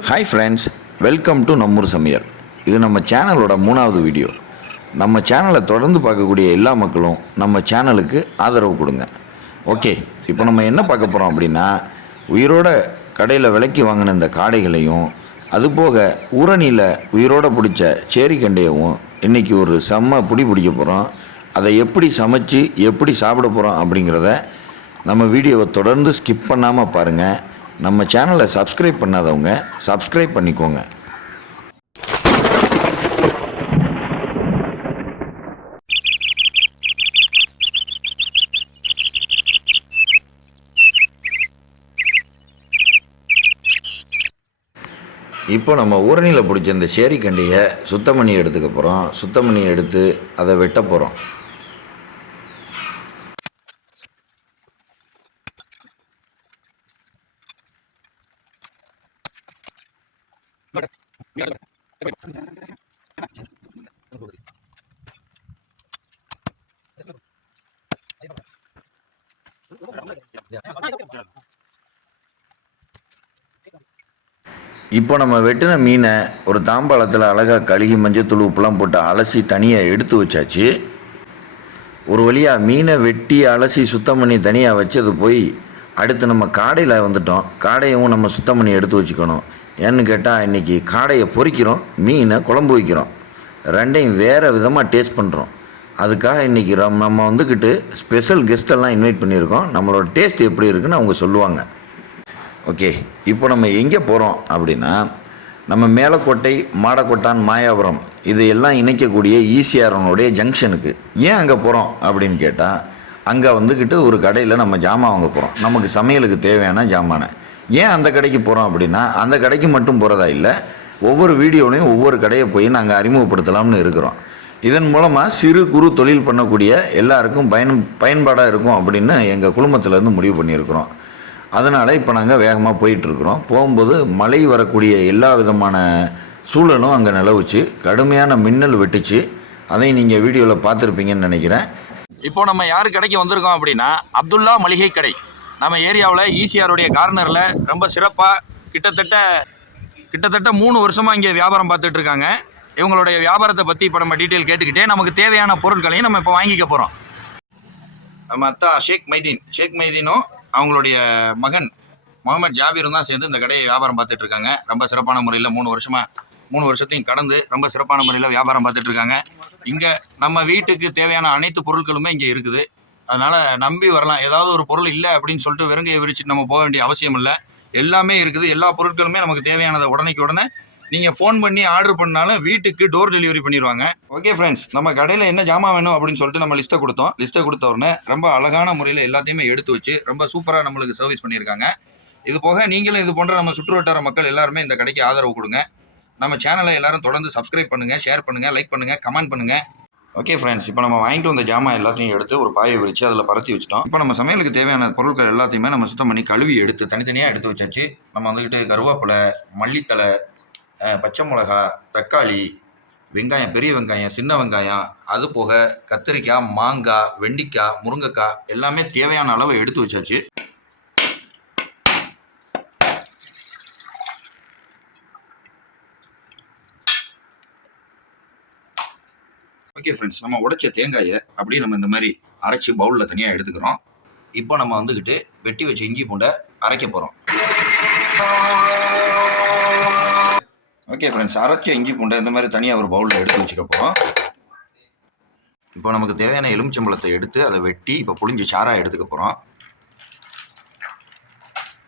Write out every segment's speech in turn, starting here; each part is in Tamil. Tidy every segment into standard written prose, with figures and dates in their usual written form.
Hi friends, welcome to நம்மூர் சமையல். இது நம்ம சேனலோட 3வது வீடியோ. நம்ம சேனலை தொடர்ந்து பார்க்கக்கூடிய எல்லா மக்களும் நம்ம சேனலுக்கு ஆதரவு கொடுங்க. ஓகே, இப்போ நம்ம என்ன பார்க்க போகிறோம் அப்படின்னா, உயிரோட கடையில் விலைக்கு வாங்கின இந்த காடைகளையும் அதுபோக ஊரணியில் உயிரோட பிடிச்ச சேரி கண்டையவும் இன்றைக்கி ஒரு செம்ம பிடிக்க போகிறோம். அதை எப்படி சமைச்சு எப்படி சாப்பிட போகிறோம் அப்படிங்கிறத நம்ம வீடியோவை தொடர்ந்து ஸ்கிப் பண்ணாமல் பாருங்கள். நம்ம சேனலை சப்ஸ்கிரைப் பண்ணாதவங்க சப்ஸ்கிரைப் பண்ணிக்கோங்க. இப்போ நம்ம ஊரணியில் பிடிச்ச இந்த சேரி கண்டியை சுத்தம் பண்ணி எடுத்துக்க போகிறோம். சுத்தம் பண்ணி எடுத்து அதை வெட்ட போகிறோம். இப்போ நம்ம வெட்டின மீனை ஒரு தாம்பாளத்தில் அழகாக கழுகி மஞ்சத்தூள் உப்புலாம் போட்டு அலசி தனியாக எடுத்து வச்சாச்சு. ஒரு வழியாக மீனை வெட்டி அலசி சுத்தம் பண்ணி தனியாக வச்சது போய் அடுத்து நம்ம காடையில் வந்துட்டோம். காடையும் நம்ம சுத்தம் பண்ணி எடுத்து வச்சுக்கணும். ஏன்னு கேட்டால் இன்றைக்கி காடையை பொரிக்கிறோம், மீனை குழம்பு வைக்கிறோம். ரெண்டையும் வேறு விதமாக டேஸ்ட் பண்ணுறோம். அதுக்காக இன்றைக்கி நம்ம வந்துக்கிட்டு ஸ்பெஷல் கெஸ்ட்டெல்லாம் இன்வைட் பண்ணியிருக்கோம். நம்மளோட டேஸ்ட் எப்படி இருக்குன்னு அவங்க சொல்லுவாங்க. ஓகே, இப்போ நம்ம எங்கே போகிறோம் அப்படின்னா, நம்ம மேலக்கோட்டை, மாடக்கோட்டான், மாயாபுரம் இது எல்லாம் இணைக்கக்கூடிய ஈசிஆரனுடைய ஜங்ஷனுக்கு. ஏன் அங்கே போகிறோம் அப்படின்னு கேட்டால், அங்கே வந்துக்கிட்டு ஒரு கடையில் நம்ம ஜாமான் வாங்க போகிறோம். நமக்கு சமையலுக்கு தேவையான ஜாமானை. ஏன் அந்த கடைக்கு போகிறோம் அப்படின்னா, அந்த கடைக்கு மட்டும் போகிறதா இல்லை, ஒவ்வொரு வீடியோலையும் ஒவ்வொரு கடையை போய் நாங்கள் அறிமுகப்படுத்தலாம்னு இருக்கிறோம். இதன் மூலமாக சிறு குறு தொழில் பண்ணக்கூடிய எல்லாருக்கும் பயன்பாடாக இருக்கும் அப்படின்னு எங்கள் குடும்பத்திலேருந்து முடிவு பண்ணியிருக்கிறோம். அதனால் இப்போ நாங்கள் வேகமாக போயிட்டுருக்குறோம். போகும்போது மழை வரக்கூடிய எல்லா விதமான சூழலும் அங்கே நிலவுச்சு. கடுமையான மின்னல் வெட்டுச்சு. அதையும் நீங்கள் வீடியோவில் பார்த்துருப்பீங்கன்னு நினைக்கிறேன். இப்போ நம்ம யார் கடைக்கு வந்திருக்கோம் அப்படின்னா, அப்துல்லா மளிகை கடை. நம்ம ஏரியாவில் ஈசிஆருடைய கார்னரில் ரொம்ப சிறப்பாக கிட்டத்தட்ட 3 வருஷமாக இங்கே வியாபாரம் பார்த்துட்ருக்காங்க. இவங்களுடைய வியாபாரத்தை பற்றி இப்போ நம்ம டீட்டெயில் கேட்டுக்கிட்டே நமக்கு தேவையான பொருட்களையும் நம்ம இப்போ வாங்கிக்க போகிறோம். நம்ம அத்தா ஷேக் மைதீனும் அவங்களுடைய மகன் முகமது ஜாபீரும் தான் சேர்ந்து இந்த கடையை வியாபாரம் பார்த்துட்ருக்காங்க. ரொம்ப சிறப்பான முறையில் 3 வருஷத்தையும் கடந்து ரொம்ப சிறப்பான முறையில் வியாபாரம் பார்த்துட்ருக்காங்க. இங்கே நம்ம வீட்டுக்கு தேவையான அனைத்து பொருட்களுமே இங்கே இருக்குது. அதனால் நம்பி வரலாம். ஏதாவது ஒரு பொருள் இல்லை அப்படின்னு சொல்லிட்டு வெறுங்கையை விரிச்சிட்டு நம்ம போக வேண்டிய அவசியம் இல்லை. எல்லாமே இருக்குது. எல்லா பொருட்களுமே நமக்கு தேவையானதை உடனே நீங்கள் ஃபோன் பண்ணி ஆர்டர் பண்ணாலும் வீட்டுக்கு டோர் டெலிவரி பண்ணிடுவாங்க. ஓகே ஃப்ரெண்ட்ஸ், நம்ம கடையில் என்ன ஜாமான் வேணும் அப்படின்னு சொல்லிட்டு நம்ம லிஸ்ட்டை கொடுத்த உடனே ரொம்ப அழகான முறையில் எல்லாத்தையுமே எடுத்து வச்சு ரொம்ப சூப்பராக நம்மளுக்கு சர்வீஸ் பண்ணியிருக்காங்க. இது போக நீங்களும் இது போன்ற நம்ம சுற்று வட்டார மக்கள் எல்லாருமே இந்த கடைக்கு ஆதரவு கொடுங்க. நம்ம சேனலை எல்லாரும் தொடர்ந்து சப்ஸ்கிரைப் பண்ணுங்கள், ஷேர் பண்ணுங்கள், லைக் பண்ணுங்கள், கமெண்ட் பண்ணுங்கள். ஓகே ஃப்ரெண்ட்ஸ், இப்போ நம்ம வாங்கிட்டு வந்த ஜாமான் எல்லாத்தையும் எடுத்து ஒரு பாயை விரித்து அதில் பரத்தி வச்சிட்டோம். இப்போ நம்ம சமையலுக்கு தேவையான பொருட்கள் எல்லாத்தையுமே நம்ம சுத்தம் பண்ணி கழுவி எடுத்து தனித்தனியாக எடுத்து வச்சாச்சு. நம்ம வந்துக்கிட்டு கருவேப்பிலை, மல்லித்தலை, பச்சை மிளகா, தக்காளி, வெங்காயம், பெரிய வெங்காயம், சின்ன வெங்காயம், அது போக கத்திரிக்காய், மாங்காய், வெண்டிக்காய், முருங்கைக்காய் எல்லாமே தேவையான அளவு எடுத்து வச்சாச்சு. ஓகே ஃப்ரெண்ட்ஸ், நம்ம உடைச்ச தேங்காயை அப்படியே நம்ம இந்த மாதிரி அரைச்சி பவுலில் தனியாக எடுத்துக்கிறோம். இப்போ நம்ம வந்துக்கிட்டு வெட்டி வச்ச இஞ்சி பூண்டை அரைக்க போகிறோம். ஓகே ஃப்ரெண்ட்ஸ், அரைச்ச இஞ்சி பூண்டை இந்த மாதிரி தனியாக ஒரு பவுலில் எடுத்து வச்சுக்க போகிறோம். இப்போ நமக்கு தேவையான எலுமிச்சம்பழத்தை எடுத்து அதை வெட்டி இப்போ புளிஞ்சு சாராக எடுத்துக்க போகிறோம்.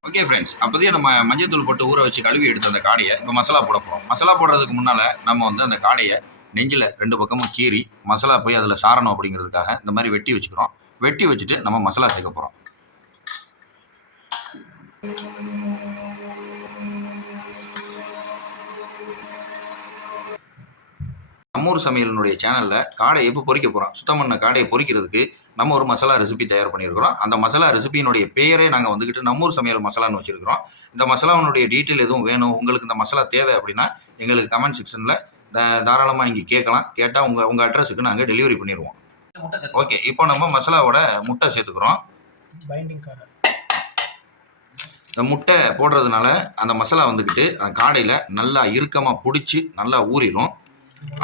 ஓகே ஃப்ரெண்ட்ஸ், அப்போதே நம்ம மஞ்சள் போட்டு ஊற வச்சு கழுவி எடுத்து அந்த காடையை இப்போ மசாலா போட போகிறோம். மசாலா போடுறதுக்கு முன்னால் நம்ம வந்து அந்த காடையை நெஞ்சில் 2 பக்கமும் கீறி மசாலா போய் அதில் சாரணும் அப்படிங்கிறதுக்காக இந்த மாதிரி வெட்டி வச்சுக்கிறோம். வெட்டி வச்சுட்டு நம்ம மசாலா சேர்க்க போகிறோம். நம்மூர் சமையலினுடைய சேனலில் காடை எப்போ பொரிக்க போகிறோம், சுத்தம் பண்ண காடையை பொரிக்கிறதுக்கு நம்ம ஒரு மசாலா ரெசிபி தயார் பண்ணியிருக்கிறோம். அந்த மசாலா ரெசிபியினுடைய பேரே நாங்கள் வந்துக்கிட்டு நம்மூர் சமையல் மசாலான்னு வச்சுருக்கிறோம். இந்த மசாலாவினுடைய டீட்டெயில் எதுவும் வேணும், உங்களுக்கு இந்த மசாலா தேவை அப்படின்னா எங்களுக்கு கமெண்ட் செக்ஷனில் தாராளமாக நீங்கள் கேட்கலாம். கேட்டால் உங்கள் அட்ரஸுக்கு நாங்கள் டெலிவரி பண்ணிடுவோம். ஓகே, இப்போ நம்ம மசாலாவோட முட்டை சேர்த்துக்கிறோம். இந்த முட்டை போடுறதுனால அந்த மசாலா வந்துக்கிட்டு அந்த காடையில் நல்லா இறுக்கமாக பிடிச்சி நல்லா ஊறிடும்.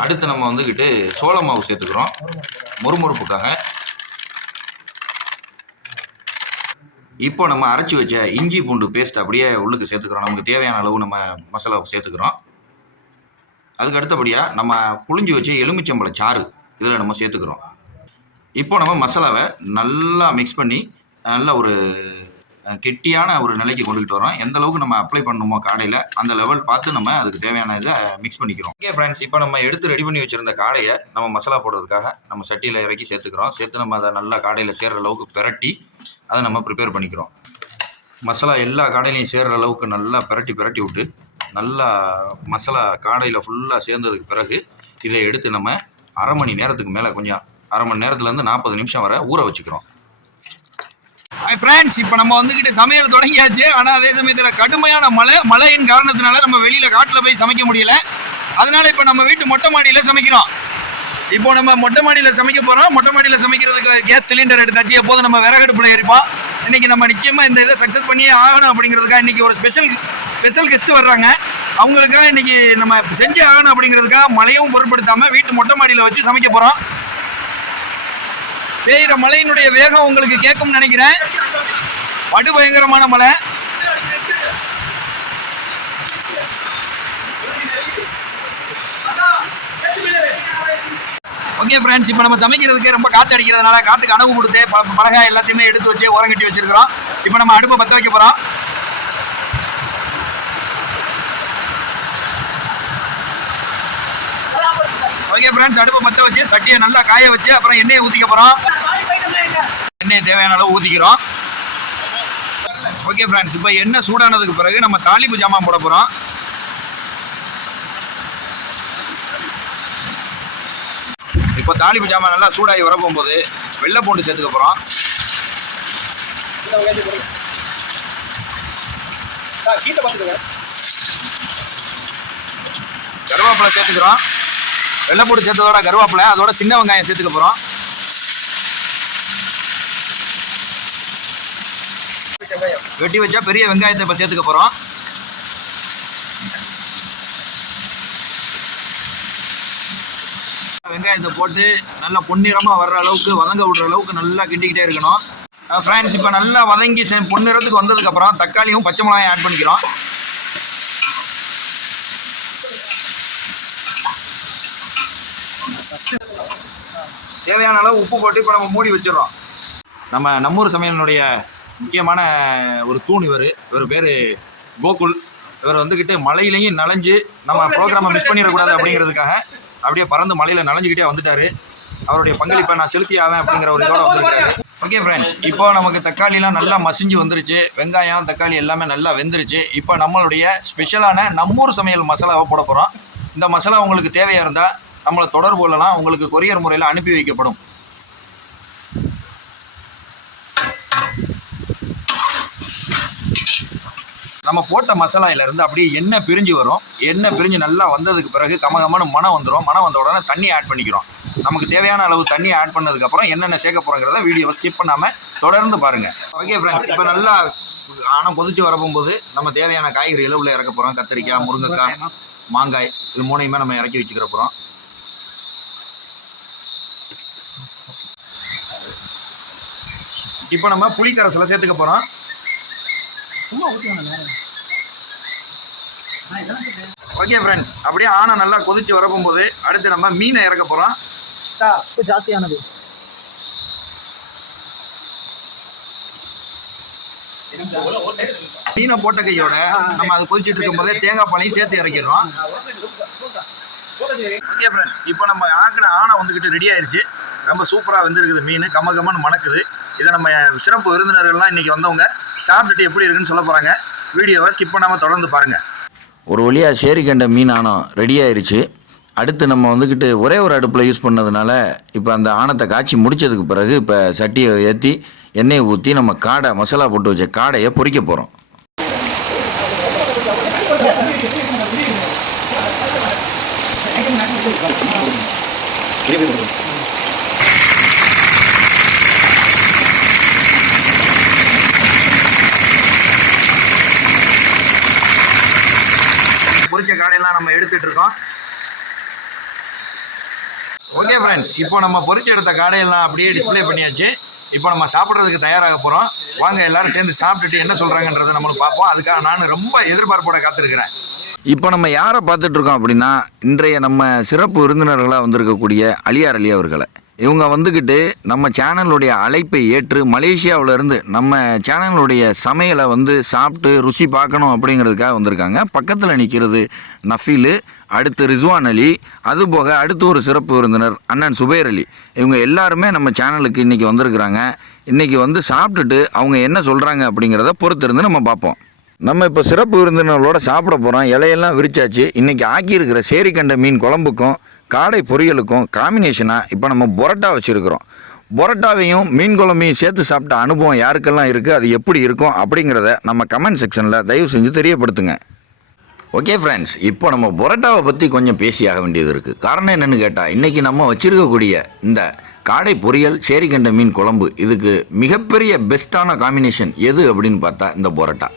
அடுத்து நம்ம வந்துக்கிட்டு சோள மாவு சேர்த்துக்கிறோம் மொறுமொறுப்புக்காக. இப்போ நம்ம அரைச்சி வச்ச இஞ்சி பூண்டு பேஸ்ட் அப்படியே உள்ளுக்கு சேர்த்துக்கிறோம். நமக்கு தேவையான அளவு நம்ம மசாலாவை சேர்த்துக்கிறோம். அதுக்கு அடுத்தபடியாக நம்ம புளிஞ்சு வச்சு எலுமிச்சம்பழ சாறு இதில் நம்ம சேர்த்துக்கிறோம். இப்போ நம்ம மசாலாவை நல்லா மிக்ஸ் பண்ணி நல்ல ஒரு கெட்டியான ஒரு நிலைக்கு கொண்டுகிட்டு வரோம். எந்த அளவுக்கு நம்ம அப்ளை பண்ணணுமோ காடையில் அந்த லெவல் பார்த்து நம்ம அதுக்கு தேவையான இதை மிக்ஸ் பண்ணிக்கிறோம். ஓகே ஃப்ரெண்ட்ஸ், இப்போ நம்ம எடுத்து ரெடி பண்ணி வச்சுருந்த காடையை நம்ம மசாலா போடுறதுக்காக நம்ம சட்டியில் இறக்கி சேர்த்துக்கிறோம். சேர்த்து நம்ம அதை நல்லா காடையில் சேர்கிற அளவுக்கு பிரட்டி அதை நம்ம ப்ரிப்பேர் பண்ணிக்கிறோம். மசாலா எல்லா காடையிலையும் சேர்கிற அளவுக்கு நல்லா பிரட்டி விட்டு நல்லா மசாலா காடையில் ஃபுல்லாக சேர்ந்ததுக்கு பிறகு இதை எடுத்து நம்ம அரை மணி நேரத்துக்கு மேலே கொஞ்சம் அரை மணி நேரத்துலேருந்து 40 நிமிஷம் வரை ஊற வச்சுக்கிறோம். ஃப்ரெண்ட்ஸ், இப்போ நம்ம வந்துக்கிட்டு சமையல் தொடங்கியாச்சு. ஆனால் அதே சமயத்தில் கடுமையான மழையின் காரணத்தினால நம்ம வெளியில் காட்டில் போய் சமைக்க முடியல. அதனால இப்போ நம்ம வீட்டு மொட்டை மாடியில் சமைக்கிறோம். இப்போ நம்ம மொட்டை மாடியில் சமைக்க போகிறோம். மொட்டை மாடியில் சமைக்கிறதுக்கு கேஸ் சிலிண்டர் எடுத்தாச்சு. எப்போது நம்ம விறகடுப்பில் எரிப்போம். இன்றைக்கி நம்ம நிச்சயமாக இந்த இதை சக்ஸஸ் பண்ணியே ஆகணும் அப்படிங்கிறதுக்காக இன்றைக்கி ஒரு ஸ்பெஷல் கெஸ்ட்டு வர்றாங்க. அவங்களுக்காக இன்றைக்கி நம்ம செஞ்சு ஆகணும் அப்படிங்கிறதுக்காக மழையும் பொருட்படுத்தாமல் வீட்டு மொட்டை மாடியில் வச்சு சமைக்க போகிறோம். பெய்கிற மழையினுடைய வேகம் உங்களுக்கு கேட்கும்னு நினைக்கிறேன். படு பயங்கரமான மழை. ஓகே ஃப்ரெண்ட்ஸ், இப்போ நம்ம சமைக்கிறதுக்கு ரொம்ப காற்று அடிக்கிறதுனால காற்றுக்கு அணவு கொடுத்து பலகாய் எல்லாத்தையுமே எடுத்து வச்சு ஓரம் கட்டி வச்சிருக்கிறோம். இப்போ நம்ம அடுப்பை பற்ற வைக்க போகிறோம். ஓகே ஃப்ரெண்ட்ஸ், அடுப்பை பற்ற வச்சு சட்டியை நல்லா காய வச்சு அப்புறம் எண்ணெயை ஊற்றிக்க போகிறோம். எண்ணெயை தேவையான அளவு ஊற்றிக்கிறோம். ஓகே ஃப்ரெண்ட்ஸ், இப்போ எண்ணெய் சூடானதுக்கு பிறகு நம்ம தாளிப்பு ஜாமான் போட போகிறோம். இப்போ தாளிப்பு ஜாமான் நல்லா சூடாகி வரப்போகும்போது வெள்ளை பூண்டு சேர்த்துக்க போகிறோம். கருவேப்பிலை சேர்த்துக்கிறோம். வெள்ளைப்பூண்டு சேர்த்ததோட கருவேப்பிலை அதோட சின்ன வெங்காயம் சேர்த்துக்க போகிறோம். வெட்டி வச்சா பெரிய வெங்காயத்தை இப்போ சேர்த்துக்க போகிறோம். வெங்காயத்தை போட்டு நல்லா பொன்னிறமாக வர்ற அளவுக்கு வதங்க விடுற அளவுக்கு நல்லா கிண்டிக்கிட்டே இருக்கணும். ஃப்ரெண்ட்ஸ், இப்போ நல்லா வதங்கி பொன்னிறத்துக்கு வந்ததுக்கப்புறம் தக்காளியும் பச்சை மிளகாயும் ஆட் பண்ணிக்கிறோம். தேவையான அளவு உப்பு போட்டு இப்போ நம்ம மூடி வச்சிடறோம். நம்மூர் சமையலினுடைய முக்கியமான ஒரு தூண் இவர் பேர் கோகுல். இவர் வந்துக்கிட்டு மழையிலையும் நனைஞ்சு நம்ம ப்ரோக்ராமை மிஸ் பண்ணிடக்கூடாது அப்படிங்கிறதுக்காக அப்படியே பறந்து மலையில் நனைஞ்சிக்கிட்டே வந்துட்டார். அவருடைய பங்களிப்பை நான் செலுத்தி ஆவேன் அப்படிங்கிற ஒரு இதோட வந்துருக்காரு. ஓகே ஃப்ரெண்ட்ஸ், இப்போ நமக்கு தக்காளிலாம் நல்லா மசிஞ்சு வந்துருச்சு. வெங்காயம் தக்காளி எல்லாமே நல்லா வெந்துருச்சு. இப்போ நம்மளுடைய ஸ்பெஷலான நம்மூர் சமையல் மசாலாவை போட போகிறோம். இந்த மசாலா உங்களுக்கு தேவையாக இருந்தால் நம்மளை தொடர்பு கொள்ளலாம். உங்களுக்கு கொரியர் முறையில் அனுப்பி வைக்கப்படும். நம்ம போட்ட மசாலாயிலேருந்து அப்படியே எண்ணெய் பிரிஞ்சு வரும். எண்ணெய் பிரிஞ்சு நல்லா வந்ததுக்கு பிறகு கமகமான மனம் வந்துடும். மனம் வந்த உடனே தண்ணி ஆட் பண்ணிக்கிறோம். நமக்கு தேவையான அளவு தண்ணி ஆட் பண்ணதுக்கப்புறம் என்னென்ன சேர்க்க போகிறோங்கிறத வீடியோவை ஸ்கிப் பண்ணாமல் தொடர்ந்து பாருங்கள். ஓகே ஃப்ரெண்ட்ஸ், இப்போ நல்லா ஆனால் கொதிச்சு வரப்போகும்போது நம்ம தேவையான காய்கறிகளை உள்ளே இறக்க போகிறோம். கத்திரிக்காய், முருங்கைக்காய், மாங்காய் இது மூணையுமே நம்ம இறக்கி வச்சுக்கிற போகிறோம். இப்போ நம்ம புளிக்கரசலை சேர்த்துக்க போகிறோம். ஓகே ஃப்ரெண்ட்ஸ், அப்படியே ஆனை நல்லா கொதிச்சு வரப்போகும்போது அடுத்து நம்ம மீனை இறக்க போகிறோம். ஜாஸ்தியானது மீனை போட்ட கையோட நம்ம அது கொதிச்சுட்டு இருக்கும் போதே தேங்காய் பாலையும் சேர்த்து இறக்கிடுறோம். ஓகே ஃப்ரெண்ட்ஸ், இப்போ நம்ம ஆக்கின ஆனை வந்துக்கிட்டு ரெடி ஆயிடுச்சு. ரொம்ப சூப்பராக வந்துருக்குது. மீன் கமகமன்னு மணக்குது. இதை நம்ம சிறப்பு விருந்தினர்கள்லாம் இன்றைக்கி வந்தவங்க சாப்பிட்டுட்டு எப்படி இருக்குன்னு சொல்ல போகிறாங்க. வீடியோவை ஸ்கிப் பண்ணாமல் தொடர்ந்து பாருங்கள். ஒரு வழியாக சேரிக்கண்ட மீன் ஆனம் ரெடி ஆயிடுச்சு. அடுத்து நம்ம வந்துக்கிட்டு ஒரே ஒரு அடுப்பில் யூஸ் பண்ணதுனால இப்போ அந்த ஆணத்தை காய்ச்சி முடித்ததுக்கு பிறகு இப்போ சட்டியை ஏற்றி எண்ணெயை ஊற்றி நம்ம காடை மசாலா போட்டு வச்ச காடையை பொரிக்க போகிறோம். பொரிச்ச காடையெல்லாம் நம்ம எடுத்துட்டு இருக்கோம். ஓகே ஃப்ரெண்ட்ஸ், இப்போ நம்ம பொரிச்சு எடுத்த காடையெல்லாம் அப்படியே டிஸ்பிளே பண்ணியாச்சு. இப்போ நம்ம சாப்பிட்றதுக்கு தயாராக போகிறோம். வாங்க எல்லாரும் சேர்ந்து சாப்பிட்டுட்டு என்ன சொல்கிறாங்கன்றதை நம்மளுக்கு பார்ப்போம். அதுக்காக நான் ரொம்ப எதிர்பார்ப்போட காத்திருக்கிறேன். இப்போ நம்ம யாரை பார்த்துட்ருக்கோம் அப்படின்னா, இன்றைய நம்ம சிறப்பு விருந்தினர்களாக வந்திருக்கக்கூடிய அலியார் அலி அவர்களை. இவங்க வந்துக்கிட்டு நம்ம சேனலுடைய அழைப்பை ஏற்று மலேசியாவிலேருந்து நம்ம சேனலுடைய சமையலை வந்து சாப்பிட்டு ருசி பார்க்கணும் அப்படிங்கிறதுக்காக வந்திருக்காங்க. பக்கத்தில் நிற்கிறது நஃபீல், அடுத்து ரிஸ்வான் அலி, அதுபோக அடுத்து ஒரு சிறப்பு விருந்தினர் அண்ணன் சுபைர் அலி. இவங்க எல்லாருமே நம்ம சேனலுக்கு இன்றைக்கி வந்திருக்கிறாங்க. இன்றைக்கி வந்து சாப்பிட்டுட்டு அவங்க என்ன சொல்கிறாங்க அப்படிங்கிறத பொறுத்திருந்து நம்ம பார்ப்போம். நம்ம இப்போ சிறப்பு விருந்தினர்களோட சாப்பிட போகிறோம். இலையெல்லாம் விரிச்சாச்சு. இன்றைக்கி ஆக்கியிருக்கிற சேரிக்கண்டை மீன் குழம்புக்கும் காடை பொரியலுக்கும் காம்பினேஷனாக இப்போ நம்ம பொரோட்டா வச்சுருக்கிறோம். பொரோட்டாவையும் மீன் குழம்பையும் சேர்த்து சாப்பிட்ட அனுபவம் யாருக்கெல்லாம் இருக்குது, அது எப்படி இருக்கும் அப்படிங்கிறத நம்ம கமெண்ட் செக்ஷனில் தயவு செஞ்சு தெரியப்படுத்துங்க. ஓகே ஃப்ரெண்ட்ஸ், இப்போ நம்ம பொரோட்டாவை பற்றி கொஞ்சம் பேசியாக வேண்டியது இருக்குது. காரணம் என்னென்னு கேட்டால், இன்றைக்கி நம்ம வச்சுருக்கக்கூடிய இந்த காடை பொரியல் சேரிக்கண்ட மீன் குழம்பு இதுக்கு மிகப்பெரிய பெஸ்ட்டான காம்பினேஷன் எது அப்படின்னு பார்த்தா இந்த பொரோட்டா.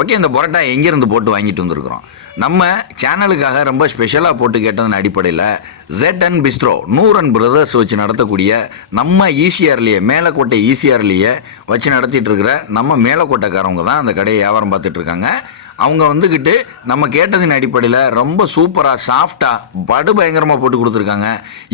ஓகே, இந்த பொரோட்டா எங்கேருந்து போட்டு வாங்கிட்டு வந்திருக்கிறோம். நம்ம சேனலுக்காக ரொம்ப ஸ்பெஷலாக போட்டு கேட்டதன் அடிப்படையில் ZN Bistro நூரன் பிரதர்ஸ் வச்சு நடத்தக்கூடிய நம்ம ஈசிஆர்லேயே மேலக்கோட்டை ஈசிஆர்லேயே வச்சு நடத்திட்டு இருக்கிற நம்ம மேலக்கோட்டைக்காரவங்க தான் அந்த கடையை வியாபாரம் பார்த்துட்ருக்காங்க. அவங்க வந்துக்கிட்டு நம்ம கேட்டதின் அடிப்படையில் ரொம்ப சூப்பராக சாஃப்டாக படு பயங்கரமாக போட்டு கொடுத்துருக்காங்க.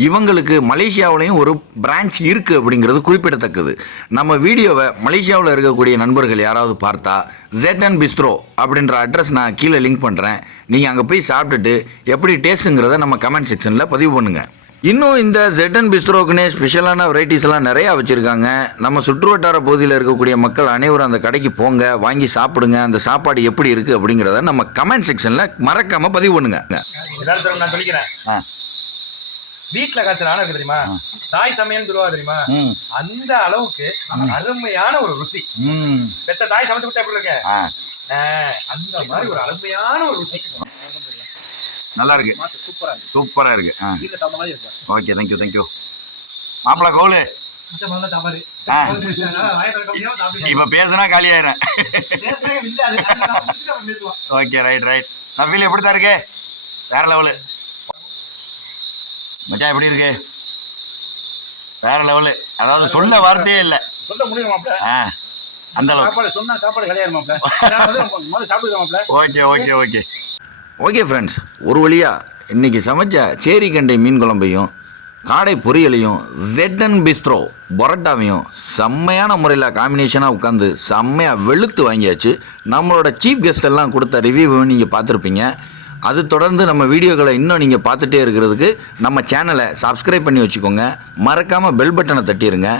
இவங்களுக்கு மலேசியாவிலையும் ஒரு பிரான்ச் இருக்குது அப்படிங்கிறது குறிப்பிடத்தக்கது. நம்ம வீடியோவை மலேசியாவில் இருக்கக்கூடிய நண்பர்கள் யாராவது பார்த்தா ZN Bistro அப்படின்ற அட்ரஸ் நான் கீழே லிங்க் பண்ணுறேன். நீங்கள் அங்கே போய் சாப்பிட்டுட்டு எப்படி டேஸ்ட்டுங்கிறத நம்ம கமெண்ட் செக்ஷனில் பதிவு பண்ணுங்கள். இன்னும் இந்த ZN Bistroக்குன்னே ஸ்பெஷலான வெரைட்டிஸ்லாம் நிறையா வச்சுருக்காங்க. நம்ம சுற்றுவட்டார பகுதியில் இருக்கக்கூடிய மக்கள் அனைவரும் அந்த கடைக்கு போங்க, வாங்கி சாப்பிடுங்க. அந்த சாப்பாடு எப்படி இருக்குது அப்படிங்கிறத நம்ம கமெண்ட் செக்ஷனில் மறக்காமல் பதிவு பண்ணுங்க. நான் சொல்லிக்கிறேன், வீட்டில் காய்ச்சல் ஆன இருக்கு தெரியுமா, தாய் சமையல் சொல்லுவா தெரியுமா, அந்த அளவுக்கு அருமையான ஒரு ருசி. பெத்த தாய் சமைச்சு கொடுத்தா எப்படி இருக்கு, அந்த மாதிரி ஒரு அருமையான ஒரு ருசி. நல்லா இருக்கு, சூப்பராக இருக்கு. ஓகே, தேங்க்யூ மாப்பிள கவுலு. இப்போ பேசுனா காலியாயிரேன். Okay, right. நஃபீல் எப்படி தான் இருக்கு? வேற லெவலு மச்சான், எப்படி இருக்கு? வேற லெவலு, அதாவது சொல்ல வார்த்தையே இல்லை. சொல்ல முடியுமாப்ல? அந்த அளவுக்கு சொன்னா சாப்பாடு கிடையாதுமாப்ல. ஓகே ஓகே ஃப்ரெண்ட்ஸ், ஒரு வழியாக இன்றைக்கி சமைச்ச சேரிக்கண்டை மீன் குழம்பையும் காடை பொரியலையும் ZN Bistro பொரோட்டாவையும் செம்மையான முறையில் காம்பினேஷனாக உட்காந்து செம்மையாக வெளுத்து வாங்கியாச்சு. நம்மளோட சீஃப் கெஸ்ட் எல்லாம் கொடுத்த ரிவ்யூவை நீங்கள் பார்த்துருப்பீங்க. அது தொடர்ந்து நம்ம வீடியோக்களை இன்னும் நீங்கள் பார்த்துட்டே இருக்கிறதுக்கு நம்ம சேனலை சப்ஸ்கிரைப் பண்ணி வச்சுக்கோங்க. மறக்காமல் பெல் பட்டனை தட்டிடுங்க.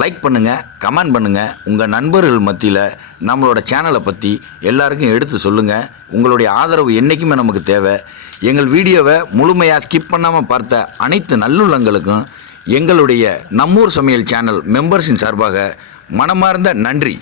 லைக் பண்ணுங்கள், கமெண்ட் பண்ணுங்கள். உங்கள் நண்பர்கள் மத்தியில் நம்மளோட சேனலை பற்றி எல்லாருக்கும் எடுத்து சொல்லுங்கள். உங்களுடைய ஆதரவு என்றைக்குமே நமக்கு தேவை. எங்கள் வீடியோவை முழுமையாக ஸ்கிப் பண்ணாமல் பார்த்த அனைத்து நல்லுள்ளங்களுக்கும் எங்களுடைய நம்மூர் சமையல் சேனல் மெம்பர்ஸின் சார்பாக மனமார்ந்த நன்றி.